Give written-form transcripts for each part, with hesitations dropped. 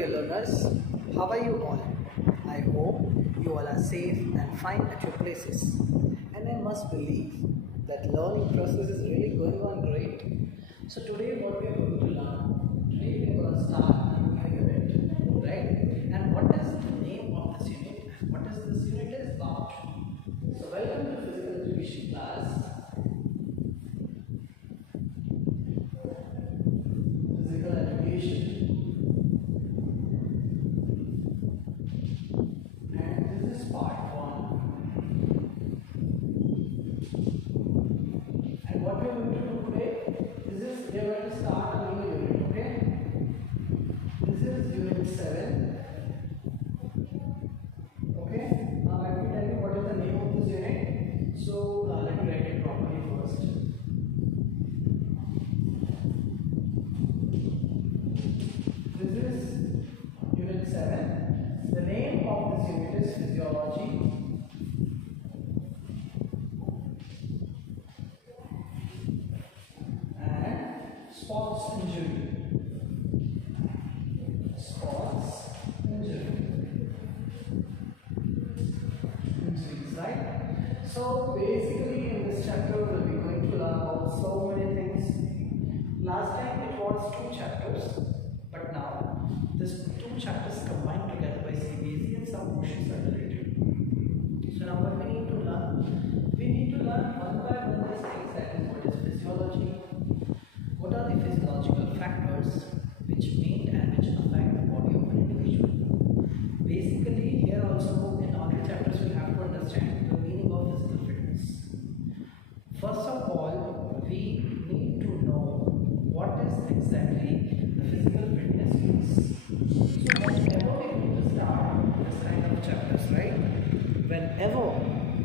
dear learners, how are you all? I hope you all are safe and fine at your places. And I must believe that learning process is really going on great. So today what we are going to learn, today we are going to start a new unit, right? And what is the name of this unit? What is this unit is about? So welcome to physical education class. Physical education. Part 1. And what we are going to do today is we are going to start a new unit, okay? This is unit 7. Okay? Now let me tell you what is the name of this unit. So let me write it properly first. This is unit 7. The name of this unit is Physiology. Sports injury. Sports injury. Injuries, right? So basically in this chapter we'll be going to learn about so many things. Last time it was 2 chapters, but now this 2 chapters combined together by CBSE and some portions are related. So now what we need to learn? We need to learn one by one these things, that is what is physiology. What are the physiological factors which meet and which affect the body of an individual? Basically, here also in all the chapters we have to understand the meaning of physical fitness. First of all, we need to know what is exactly the physical fitness means. So whenever we are going to start this kind of chapters, right? Whenever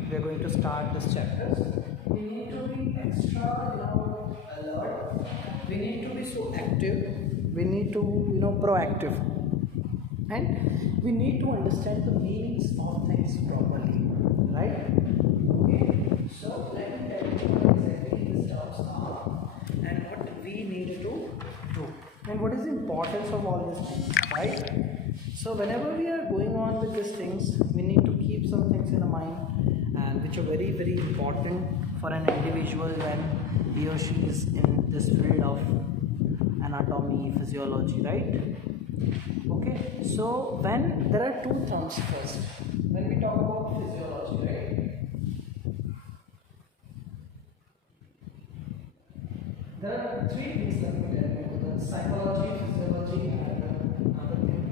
we are going to start this chapters, we need to be extra, alert. We need to be so active. We need to, proactive, and we need to understand the meanings of things properly, right? Okay. So let me tell you what exactly these terms are and what we need to do, and what is the importance of all these things, right? So whenever we are going on with these things, we need to keep some things in mind, and which are very, very important for an individual when he or she is in this field of anatomy, physiology, right? Okay, so when there are 2 terms first, when we talk about physiology, right? There are 3 things that we tell you: the psychology, physiology, and another thing.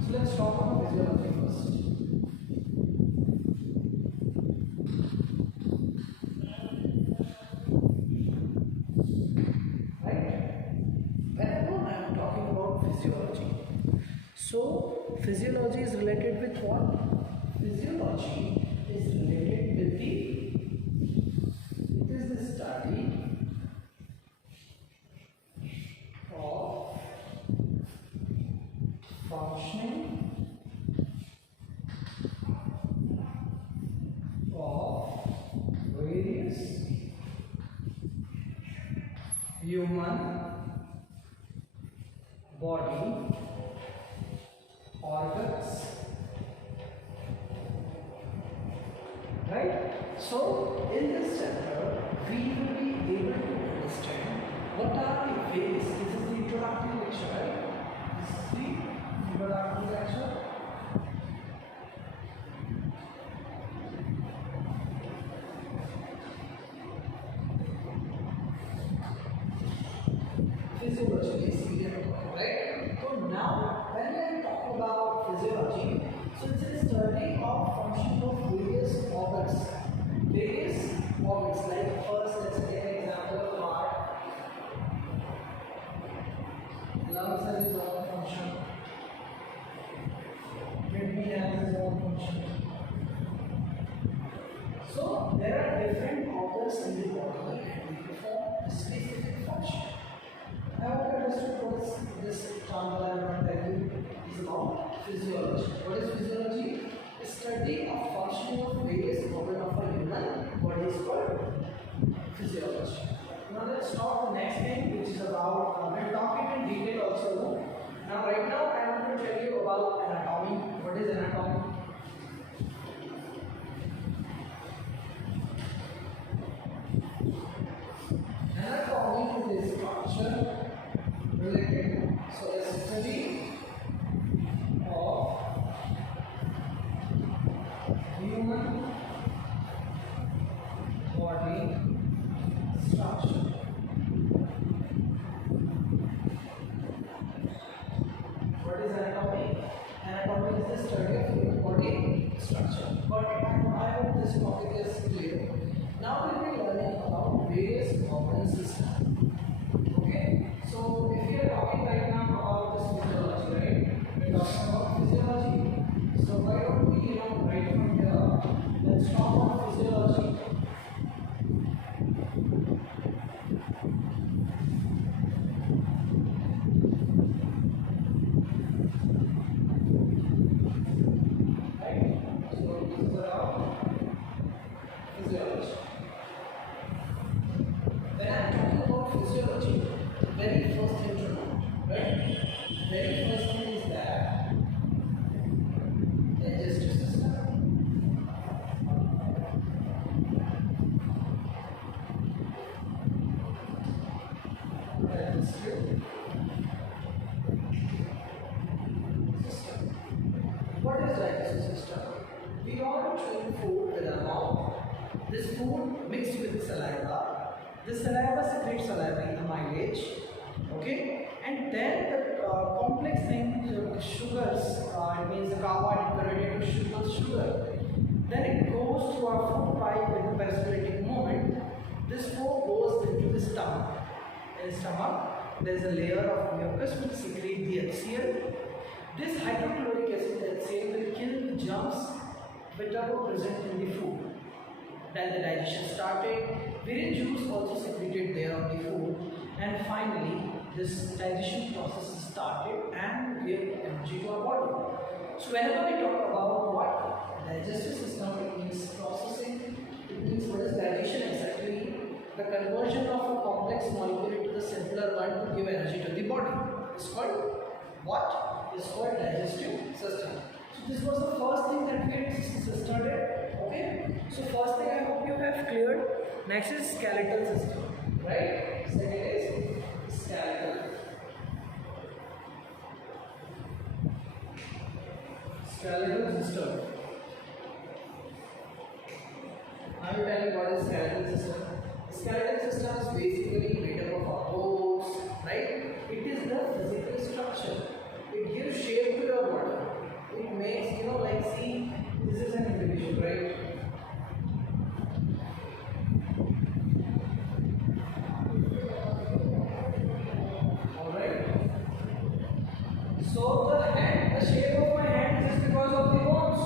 So let's talk about physiology first. Physiology. So physiology is related with what? Physiology is related with it is the study of functioning of various human body organs, right? So in this chapter we will be able to understand what are the ways. This is the introductory lecture, right? This is the introductory lecture. Physiology basically, right? So now when we talk about physiology, so it's a study of function of various organs. Various organs, like first let's take an example of heart. Lungs have its own function. Kidney has its own function. So there are different organs in the body and they perform a specific function. I hope you understood what this example I am going to tell you is about physiology. What is physiology? A study of functioning of various organs of a human body is called physiology. Now let's talk the next thing, which is about, we'll talk it in detail also. Now right now I am going to tell anatomy. What is anatomy? Anatomy is a structure related, so the study of human body structure. What is anatomy? Anatomy is the study of human body structure. But I hope this topic is clear. Now we will be learning about various organ systems. Okay, so if we are talking right now about this physiology, right? We are talking about physiology. So why don't we, right from here, let's talk about physiology. Right? So this is about physiology. When I'm talking about physiology, the very first thing to know, right? Very first thing is that digestive system. Digestive system. What is digestive system? We all chew food with our mouth. This food mixed with saliva. This saliva secretes salivary amylase. Okay, and then the complex thing, sugars, it means the carbohydrate sugar. Then it goes through our food pipe with the peristaltic movement. This food goes into the stomach. In the stomach, there is a layer of mucus which secretes the HCl. This hydrochloric acid HCl will kill the germs which are present in the food. Then the digestion started. Urine juice also secreted there on the food, and finally this digestion process started and gave energy to our body. So whenever we talk about what digestive system, it means processing. It means what is digestion exactly? The conversion of a complex molecule into the simpler one to give energy to the body. It's called what? It's called digestive system. So this was the first thing that we had started. Okay. So first thing I hope you have cleared. Next is skeletal system. Right? Second is skeletal. Skeletal system. I will tell you what is skeletal system. Skeletal system is basically made up of bones, right? It is the physical structure. It gives shape to your body. It makes, like see, this is an individual, right? Alright. So the shape of my hand is because of the bones.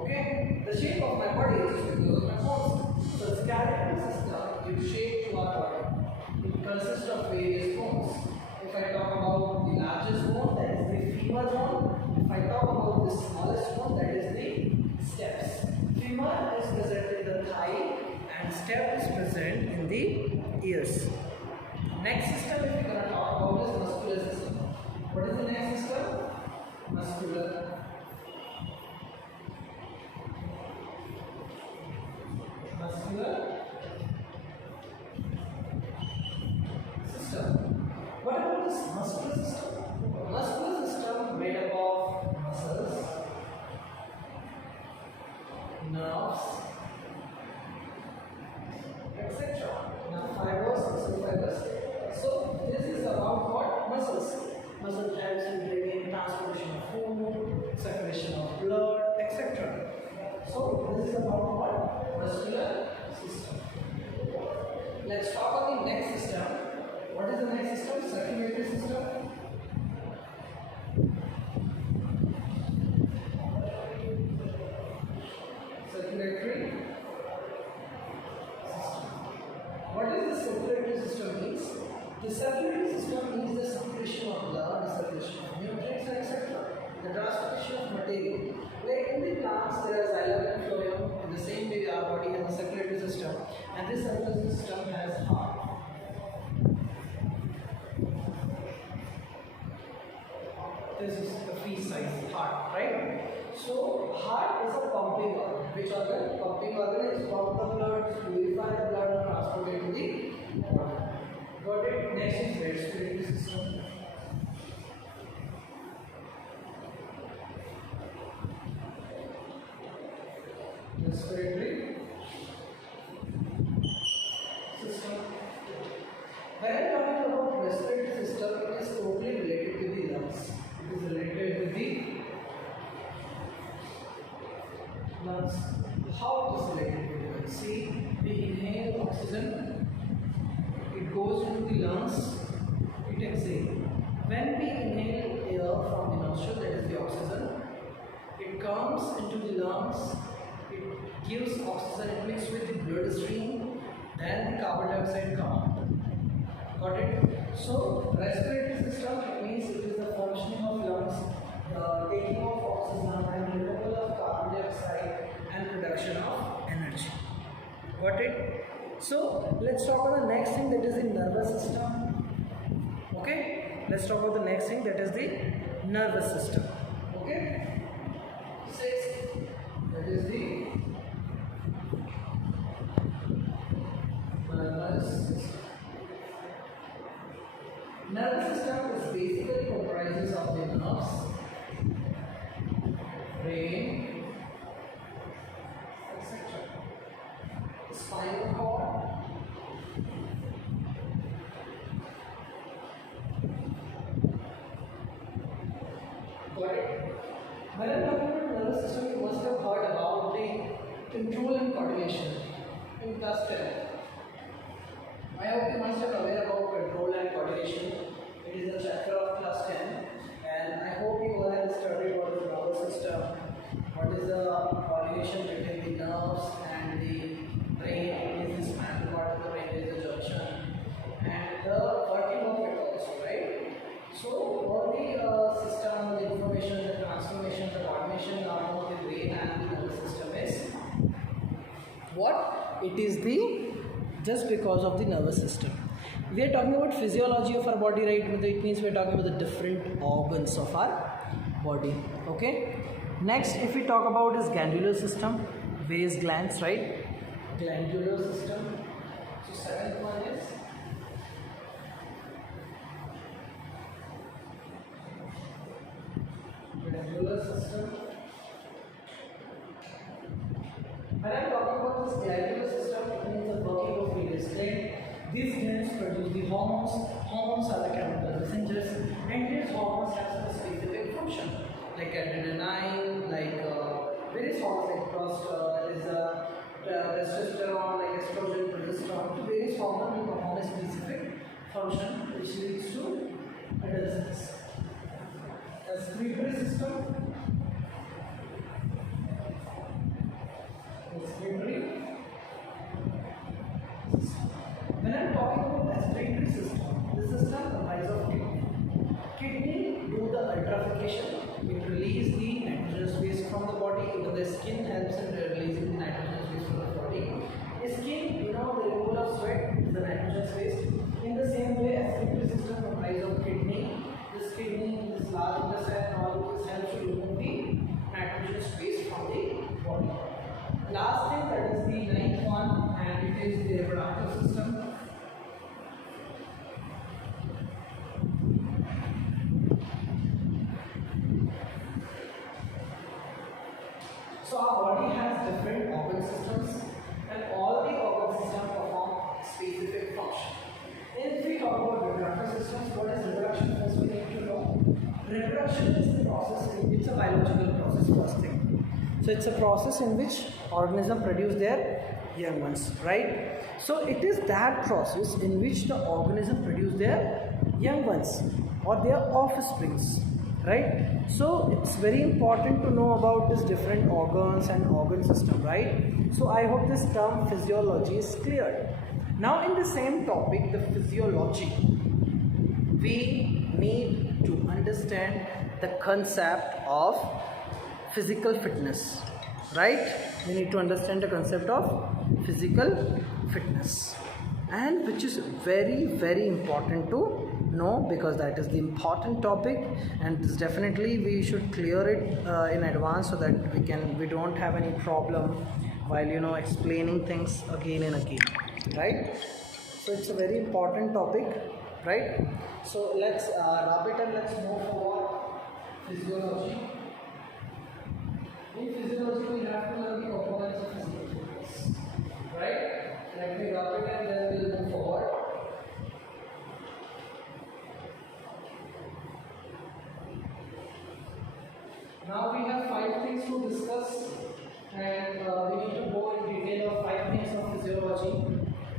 Okay? The shape of my body is because of my bones. So the skeletal system gives shape to our body. It consists of various bones. If I talk about the largest bone, that is the femur bone. If I talk about the smallest bone, that is the steps. Femur is present in the thigh and step is present in the ears. Next system, if we are going to talk about, is muscular system. What is the next system? Muscular. Muscular system. What about this muscular system? Muscular system made up of muscles, nerves, etc. Now fibers, muscle fibers. So this is about what? Muscles. this is the free size, heart, right? So heart is a pumping organ. Which organ? Pumping organ is pump the blood, purify the blood, and transport it to the body. Got it? Next is respiratory system. Respiratory system. When I am talking about respiratory system, it is totally related to the lungs. It is related to the lungs. How it is related to the lungs? See, we inhale oxygen, it goes into the lungs, it exhales. When we inhale air from the nostril, that is the oxygen, it comes into the lungs, it gives oxygen, it mixes with the bloodstream, then the carbon dioxide comes out. Got it? So, respiratory system, it means it is the functioning of lungs, taking of oxygen and removal of carbon dioxide and production of energy. Got it? So, let's talk about the next thing, that is the nervous system. Okay? Let's talk about the next thing, that is the nervous system. Okay? 6. That is the nervous system. Nervous system is basically comprises of the nerves, brain, etc. Spinal cord, got it? When I'm talking about nervous system, you must have heard about the control and coordination in class 10. I hope you must have aware about control and coordination. It is a chapter of class 10, and I hope you all have studied what is the nervous system, what is the coordination between the nerves and the brain, it is the spinal cord of the brain, is the junction, and the working of it also, right? So all the system, the information, the transformation, the coordination of the brain and the nervous system is what? It is the just because of the nervous system. We are talking about physiology of our body, right? It means we are talking about the different organs of our body. Okay. Next, if we talk about is glandular system, various glands, right? Glandular system. So 7th one is glandular system. When I am talking about this glandular system, it means the working of various glands. These glands produce the hormones. Hormones are the chemical messengers, and these hormones have some specific function, like adrenaline, like various hormones, like testosterone, like estrogen, progesterone. So various hormones will perform a specific function, which leads to adolescence. Respiratory system. When I am talking about respiratory system, the system comprises of kidney. Kidney do the ultrafiltration, it releases the nitrogenous waste from the body, even the skin helps in releasing the nitrogenous waste from the body. Skin, the removal of sweat is the nitrogenous waste. In the same way, respiratory system comprises of kidney. This kidney, this large intestine, all this helps to remove the nitrogenous waste from the body. Last thing, that is the 9th one, and it is the reproductive system. So our body has different organ systems, and all the organ systems perform specific function. If we talk about reproductive systems, what is reproduction? First we need to know. Reproduction is the process, it's a biological process, first thing. So it's a process in which organisms produce their young ones, right? So it is that process in which the organism produce their young ones or their offsprings, right? So it's very important to know about these different organs and organ system, right? So I hope this term physiology is clear. Now in the same topic, the physiology, we need to understand the concept of physical fitness, right? We need to understand the concept of physical fitness, and which is very, very important to No, because that is the important topic, and this definitely we should clear it in advance so that we don't have any problem while explaining things again and again, right? So it's a very important topic, right? So let's wrap it and let's move forward. Physiology. In physiology, we have to learn the components of physical fitness, right? Let me wrap it and then we'll move forward. Now we have 5 things to discuss, and we need to go in detail of 5 things of physiology.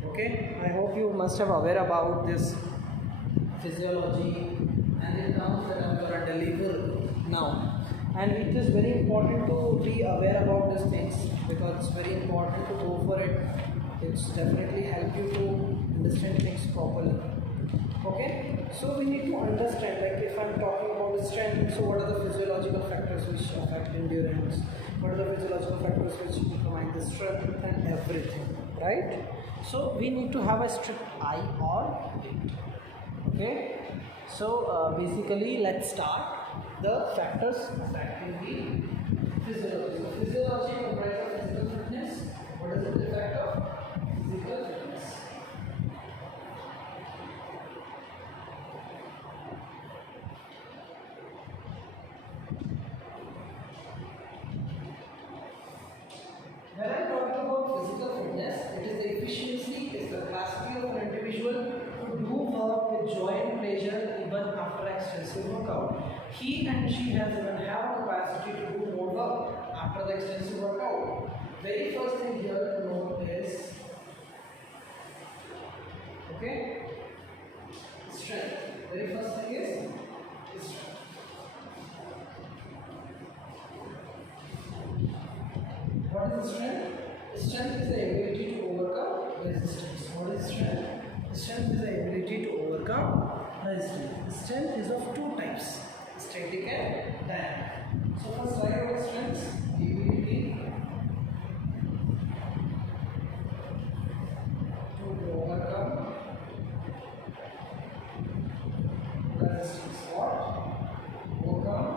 Okay, I hope you must have aware about this physiology and the terms that I'm going to deliver now. And it is very important to be aware about these things because it's very important to go for it. It's definitely help you to understand things properly. Okay, so we need to understand, like if I'm talking about strength, so what are the physiological factors which affect endurance? What are the physiological factors which determine the strength and everything, right? So we need to have a strict eye on it. Okay, so basically let's start the factors affecting the physiology. So physiology comprises of physical fitness. What is the effect of physical fitness? When I'm talking about physical fitness, it is the efficiency, it is the capacity of an individual to do work with joy and pleasure even after extensive workout. He and she has even have a capacity to do more work after the extensive workout. Very first thing here to note is, okay, strength. Very first thing is strength. What is strength? Strength is the ability to overcome resistance. What is strength? Strength is the ability to overcome resistance. Strength is of 2 types, static and dynamic. So first slide about strengths, the ability to overcome resistance. What? Overcome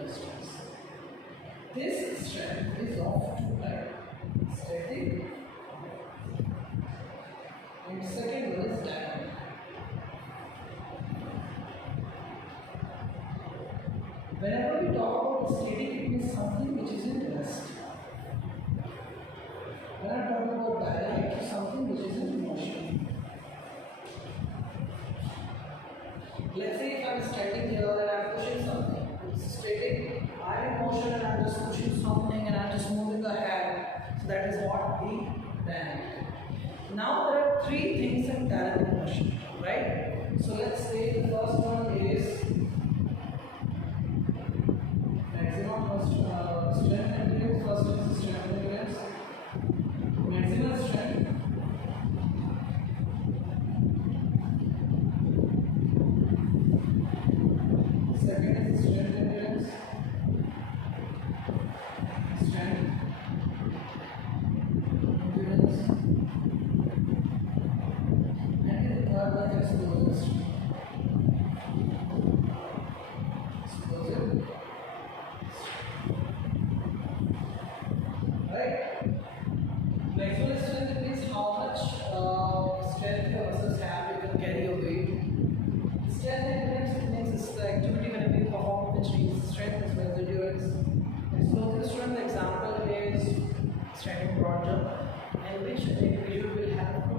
resistance. This strength is of 2 types, static and second one is dynamic. Whenever we talk about static, it means something which is in rest. When I talk about dynamic, it is something which is in motion. Let's say if I am standing here and I am pushing something, it's static. I am in motion and I am just pushing something and I am just moving the hand. So that is what the dynamic. Now there are 3 things in dynamic motion, right? So let's say the first one is maximum strength endurance. First is strength endurance. Maximum strength. Second is strength endurance. Strength endurance. And the third one is explosive strength. Explosive. Right? Maximum strength means how much strength your muscles have, you can carry your weight. Strength endurance means it's the activity whenever you perform which needs strength as well as endurance. Explosive strength example is standing broad jump, in which the individual will have to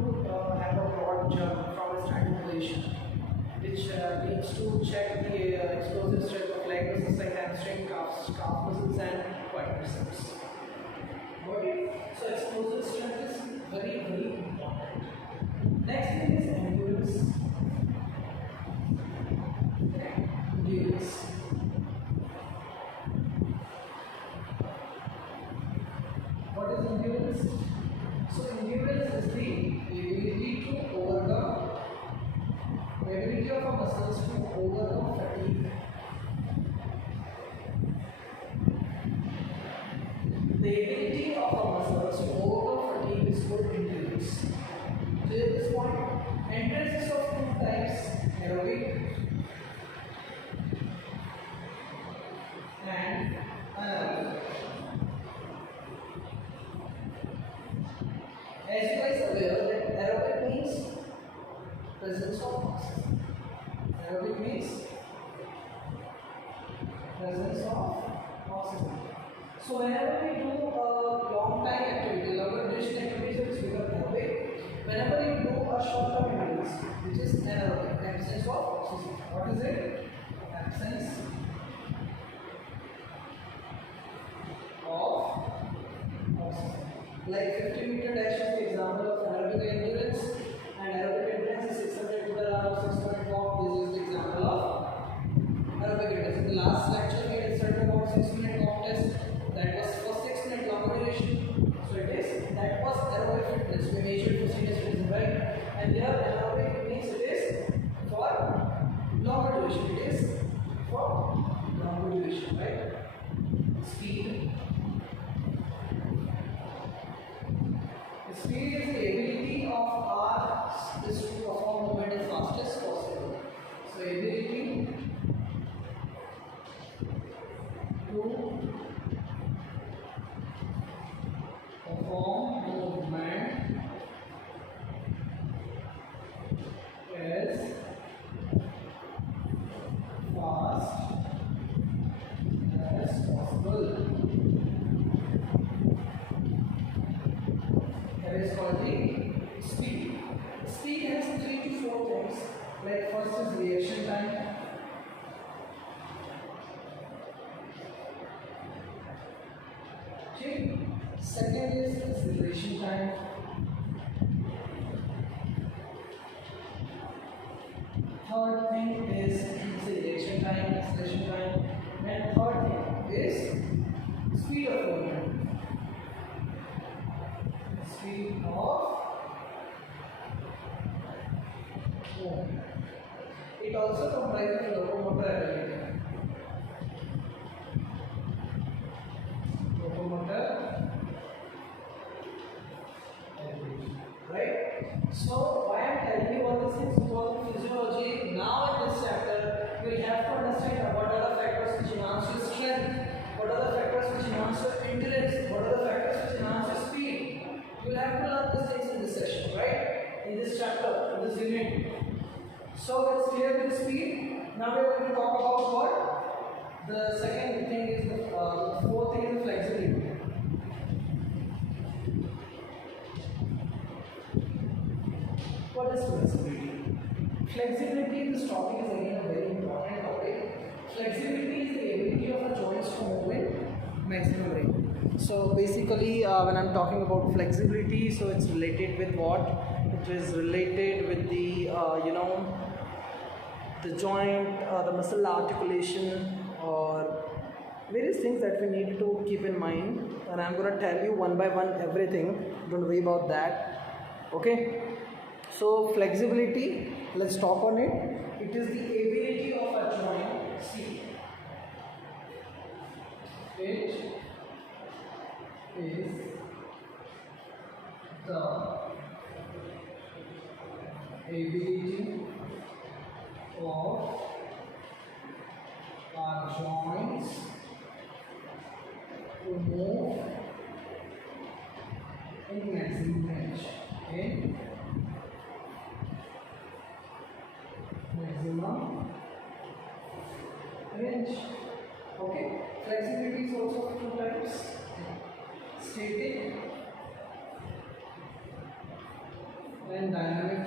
have a broad jump from a standing position, which needs to check the explosive strength of leg muscles like hamstring, calf muscles, and quadriceps. So explosive strength is very important. Next thing is endurance. Endurance. What is endurance? So endurance is what? Entrance is of two types, aerobic and anaerobic. As you guys are aware that aerobic means presence of oxygen. Aerobic means presence of oxygen. So whenever we do a long time activity, longer duration activities, it's become aerobic. Whenever you do a short term activities, which is anaerobic, absence of oxygen. What is it? Absence of oxygen. Like 50-meter dash is the example of aerobic endurance, and aerobic endurance is 600 meter or 600 walk. This is the example of aerobic endurance. In the last lecture, we had studied about 6-minute walk test. That was for 6-minute longer duration. So it is that was aerobic fitness. We measured for senior citizen, right? And here anaerobic means it is for longer duration. It is for longer duration, right? Speed. Speed is the ability of our system to perform movement as fast as possible. So ability to perform movement as fast as possible. That is called the speed. Speed has 3 to 4 things. Like first is reaction time. Okay. Second is acceleration time. Third thing is reaction time, acceleration time, and third thing is speed of movement. Speed of movement. It also comprises locomotor ability. Locomotor ability. Right? So why I am telling you all these things? Because in physiology, now in this chapter, you will have to understand what are the factors which enhance your strength, what are the factors which enhance your endurance, what are the factors which enhance your speed. You will have to learn these things in this session, right? In this chapter, in this unit. So let's clear the speed. Now we are going to talk about what? The second thing is the fourth thing is flexibility. What is flexibility? Flexibility, this topic is again a very important topic. Flexibility is the ability of the joints to move in maximum rate. So basically, when I'm talking about flexibility, so it's related with what? It is related with the the joint, the muscle articulation, or various things that we need to keep in mind. And I'm going to tell you one by one everything. Don't worry about that. Okay. So flexibility, let's talk on it. It is the ability of a joint. See, it is the ability of our joints to move in maximum range. Okay. Maximum range. Okay. Flexibility is also of two types: static and dynamic.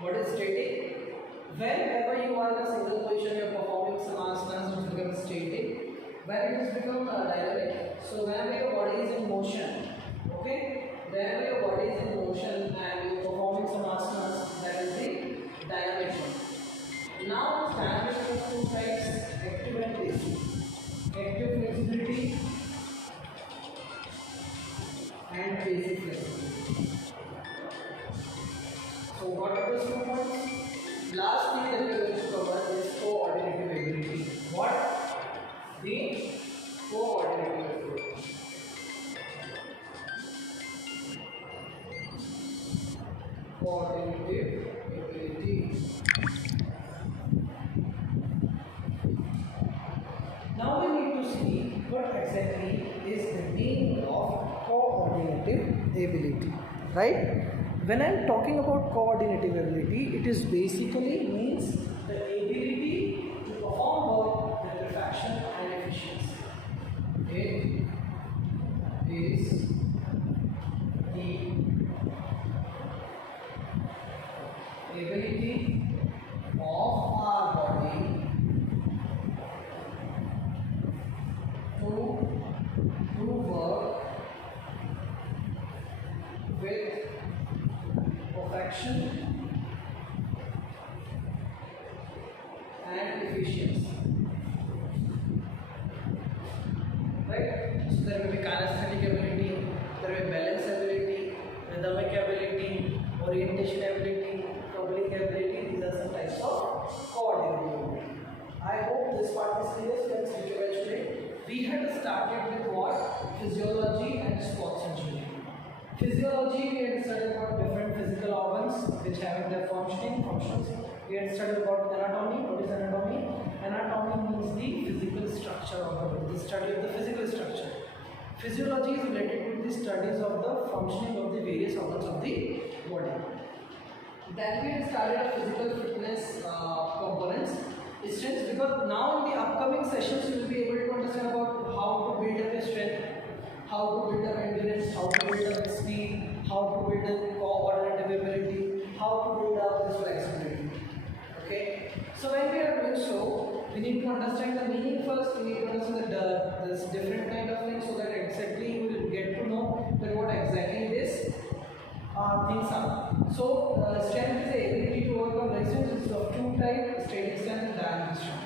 What is static? Whenever you are in a single position, you are performing some asanas, it becomes static. When it has become dynamic, so whenever your body is in motion, okay, whenever your body is in motion and you are performing some asanas, that is the dynamic one. Now this dynamic has two types: active and passive. Active flexibility and passive flexibility. So what are those two points? Last thing that we are going to cover is coordinative ability. What? The coordinative ability. Coordinative ability. Now we need to see what exactly is the meaning of coordinative ability, right? When I am talking about coordinative ability, it is basically means the ability to perform work with perfection and efficiency. It is the ability of our body to do work with perfection and efficiency. Right? So there will be kinesthetic ability, there will be balance ability, rhythmic ability, orientation ability, coupling ability. These are some types of coordinative ability. I hope this part is clear. Let's revise today. We had started with what? Physiology and sports injury. Physiology, we had studied about different physical organs which have their functions. We had studied about anatomy. What is anatomy? Anatomy means the physical structure of the body, the study of the physical structure. Physiology is related to the studies of the functioning of the various organs of the body. Then we had started physical fitness components, strengths, because now in the upcoming sessions you will be able to understand about how to build up a strength, how to build up endurance, how to build up speed, how to build up coordinative ability, how to build up this flexibility. Okay. So when we are doing so, we need to understand the meaning first. We need to understand this different kind of things so that exactly you will get to know that what exactly this things are. So strength is the ability to overcome resistance. Is of two types: static strength and dynamic strength.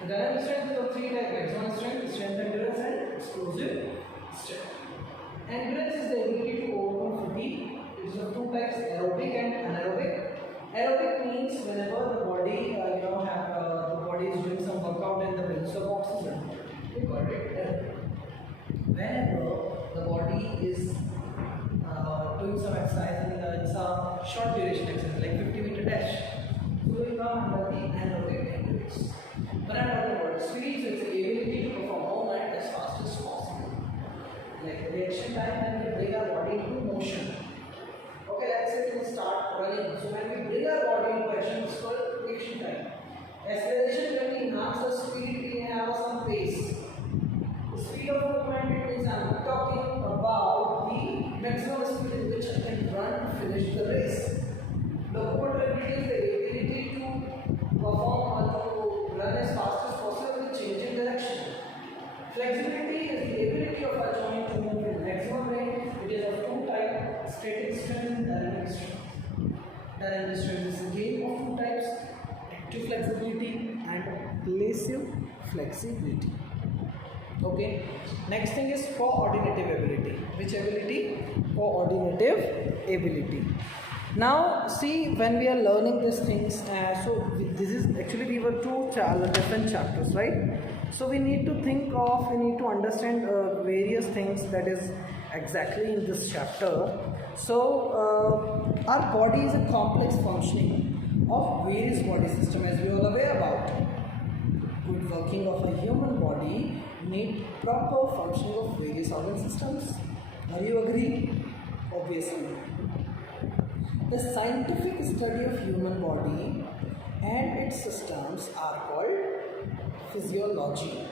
The dynamic strength is of three types: maximum strength, strength endurance, and explosive strength. Endurance is the ability to overcome fatigue. It is of two types: aerobic and anaerobic. Aerobic means whenever the body, the body is doing some workout in the benzo boxes, we call it aerobic. Whenever the body is doing some exercise and it's a short duration exercise like 50-meter dash, so we come under the anaerobic endurance. When I'm talking about speed, so it's the ability to perform movement as fast as possible, like reaction time, and we bring our body into motion. Okay, let's say we start running. So when we bring our body into action, it's called reaction time. Acceleration, when we enhance the speed, we have some pace. The speed of movement, it means I'm talking about the maximum speed at which I can run to finish the race. Locomotive ability is the ability to perform or to run as fast as possible with changing direction. Flexibility is the ability of a joint to move in maximum range. It is of two types: static strength and dynamic strength. Dynamic strength is a game of two types: active flexibility and passive flexibility. Okay. Next thing is coordinative ability. Which ability? Coordinative ability. Now see, when we are learning these things, this is actually we were two different chapters, right? So we need to we need to understand various things that is exactly in this chapter. So our body is a complex functioning of various body systems, as we all aware about. Good working of a human body need proper functioning of various organ systems. Are you agree? Obviously. The scientific study of human body and its systems are called physiology.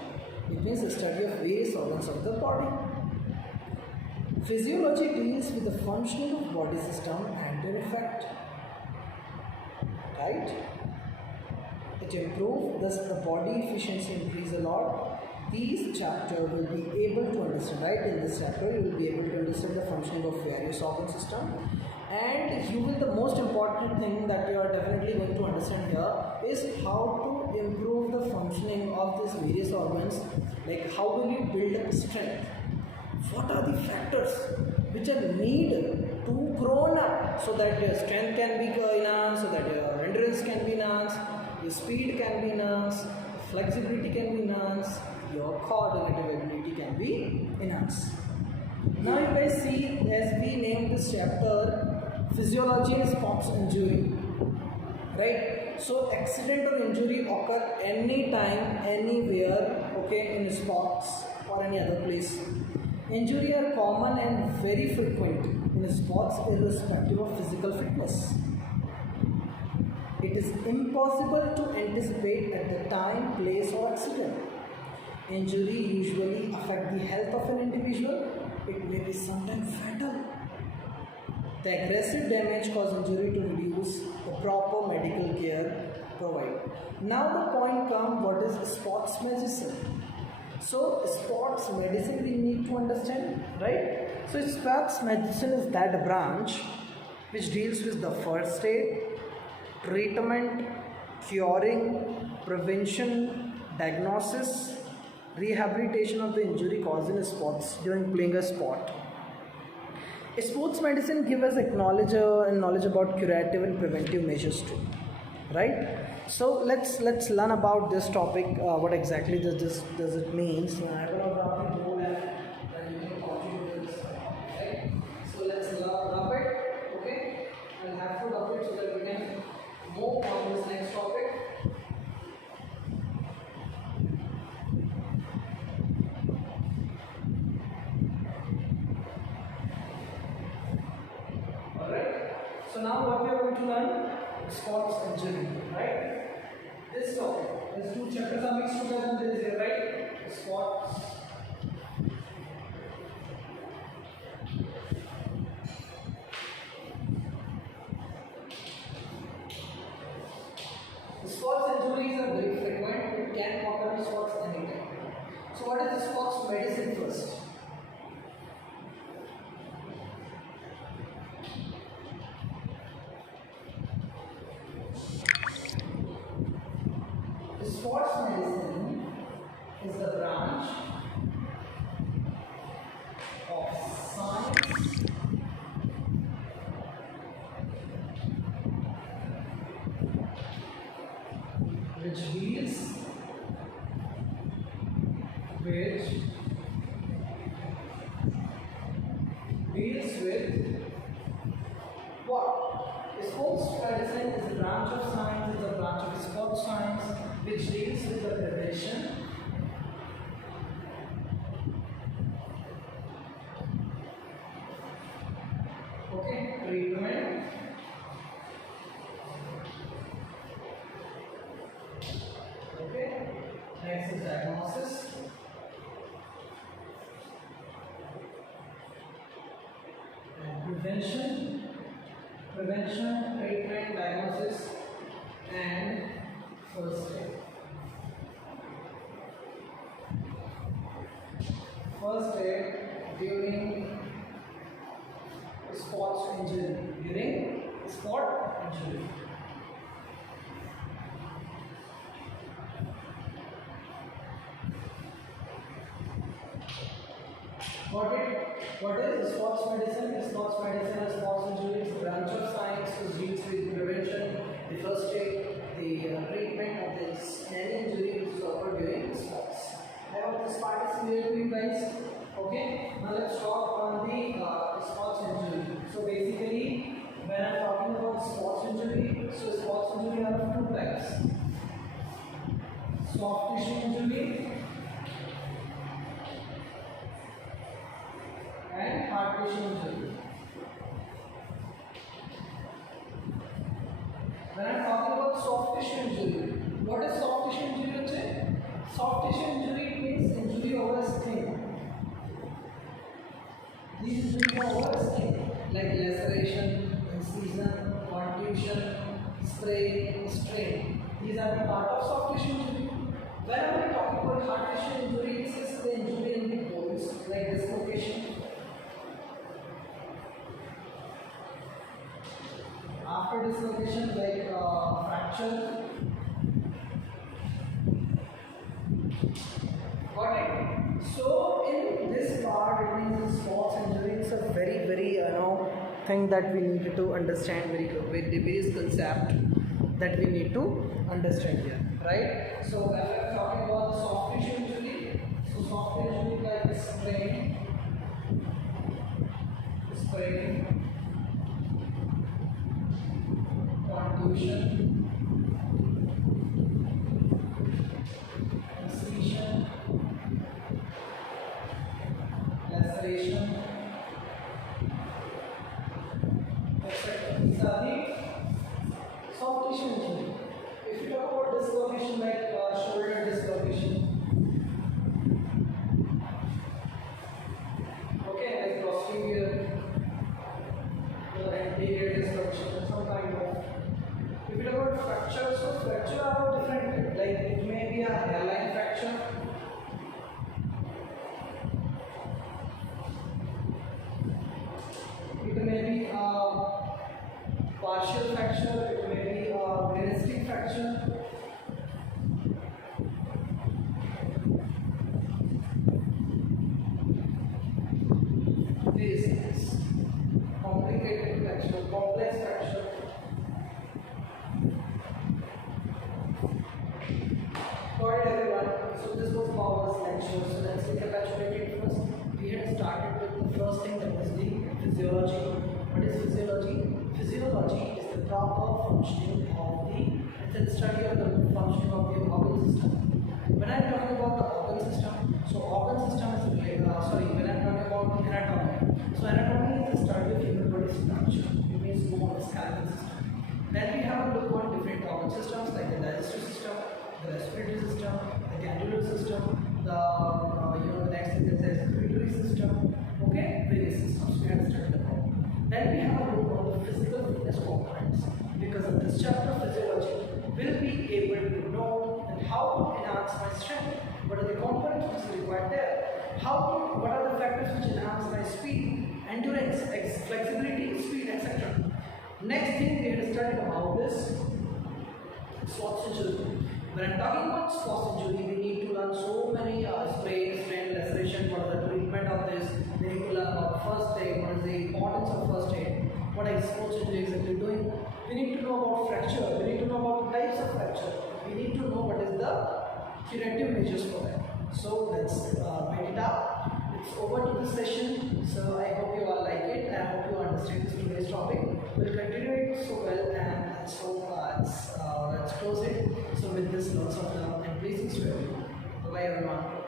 It means the study of various organs of the body. Physiology deals with the functioning of body system and their effect. Right? It improves, thus the body efficiency increase a lot. These chapter will be able to understand, right? In this chapter, you will be able to understand the functioning of various organ system, and you will, the most important thing that you are definitely going to understand here is how to improve the functioning of these various organs. Like how will you build up strength? What are the factors which are needed to grow up so that your strength can be enhanced, so that your endurance can be enhanced, your speed can be enhanced, flexibility can be enhanced, your coordinative ability can be enhanced. Now you guys see, as we named this chapter Physiology and sports injury, right? So accident or injury occur anytime, anywhere, okay, in sports or any other place. Injury are common and very frequent in sports irrespective of physical fitness. It is impossible to anticipate at the time, place or accident. Injury usually affect the health of an individual. It may be sometimes fatal. The aggressive damage cause injury to reduce the proper medical care provided. Now the point comes, what is sports medicine? So sports medicine we need to understand, right? So sports medicine is that branch which deals with the first aid, treatment, curing, prevention, diagnosis, rehabilitation of the injury caused in sports during playing a sport. Sports medicine gives us knowledge about curative and preventive measures too, right? So let's learn about this topic. What exactly does it mean? So I will drop it more and you can continue this, right? So let's drop it, okay? I'll have to drop it so that we can move on this next topic. So now what we are going to learn? Sports injury, right? This topic, these two chapters are mixed together. This is here, right? Sports. Sports injuries are very frequent. It can occur in sports anytime. So what is the sports medicine first? Sports medicine is the branch of science which deals with what? Sports medicine is a branch of science, is a branch of sports science which deals with the prevention, okay, treatment, okay, next is diagnosis, and prevention, treatment, diagnosis, and first aid. First aid during sports injury. During sport injury. What is sports medicine? Sports medicine is sports injury. It's a branch of science which deals with prevention, the first aid, the treatment of this any injury which is occurred during sports. I hope this part is clear to you guys. Okay. Now let's talk on the sports injury. So basically, when I'm talking about sports injury, so sports injury are of two types: soft tissue injury and hard tissue injury. When I am talking about soft tissue injury, what is soft tissue injury? Soft tissue injury means injury over skin. These injuries are over skin, like laceration, incision, contusion, sprain, strain. These are the part of soft tissue injury. Whenever we talk about hard tissue injury, this is the injury in the bones, like dislocation. After dislocation, like fracture. Got it? So in this part, it means sports injury. It's a very thing that we need to understand very good. Very various concept that we need to understand here, right? So when we are talking about the soft tissue injury, so soft tissue injury like sprain, convolution, excision, laceration, etc. These are the soft tissue injury. If you talk about dislocation like shoulder dislocation, okay, like posterior, anterior dislocation, some kind of. If you talk about fracture, so fracture are different. Like it may be a hairline fracture. It may be a partial fracture. It may be a meniscus fracture. This is complicated fracture, complex fracture. Got it, everyone? So this was Power's lecture. So let's recapitulate it first. We had started with the first thing, that is the physiology. What is physiology? Physiology is the proper functioning of it's the study of the functioning of the organ system. When I'm talking about the organ system, so organ system is related, when I'm talking about anatomy, so anatomy is the study of human body structure. It means more on the skeletal system. Then we have a look on different organ systems like the digestive system, the respiratory system, the glandular system, the next thing is the excretory system. Okay, various systems we have studied about. Then we have a look on the physical fitness components, because of this chapter physiology will be able to know that how to enhance my strength, what are the components which is required there, what are the factors which enhance my speed, endurance, flexibility, speed, etc. Next thing we have studied about this sports injury. When I'm talking about sports injury, we need to learn so many sprain, laceration, what is the treatment of this. We need to learn about first aid, what is the importance of first aid, what is sports injury exactly doing. We need to know about fracture, we need to know about types of fracture, we need to know what is the curative measures for that. So let's wait it up. It's over to this session. So I hope you all like it. I hope you understand this today's topic. We'll continue it so well, and let's close it. So with this, lots of love and blessings to everyone. Bye bye everyone.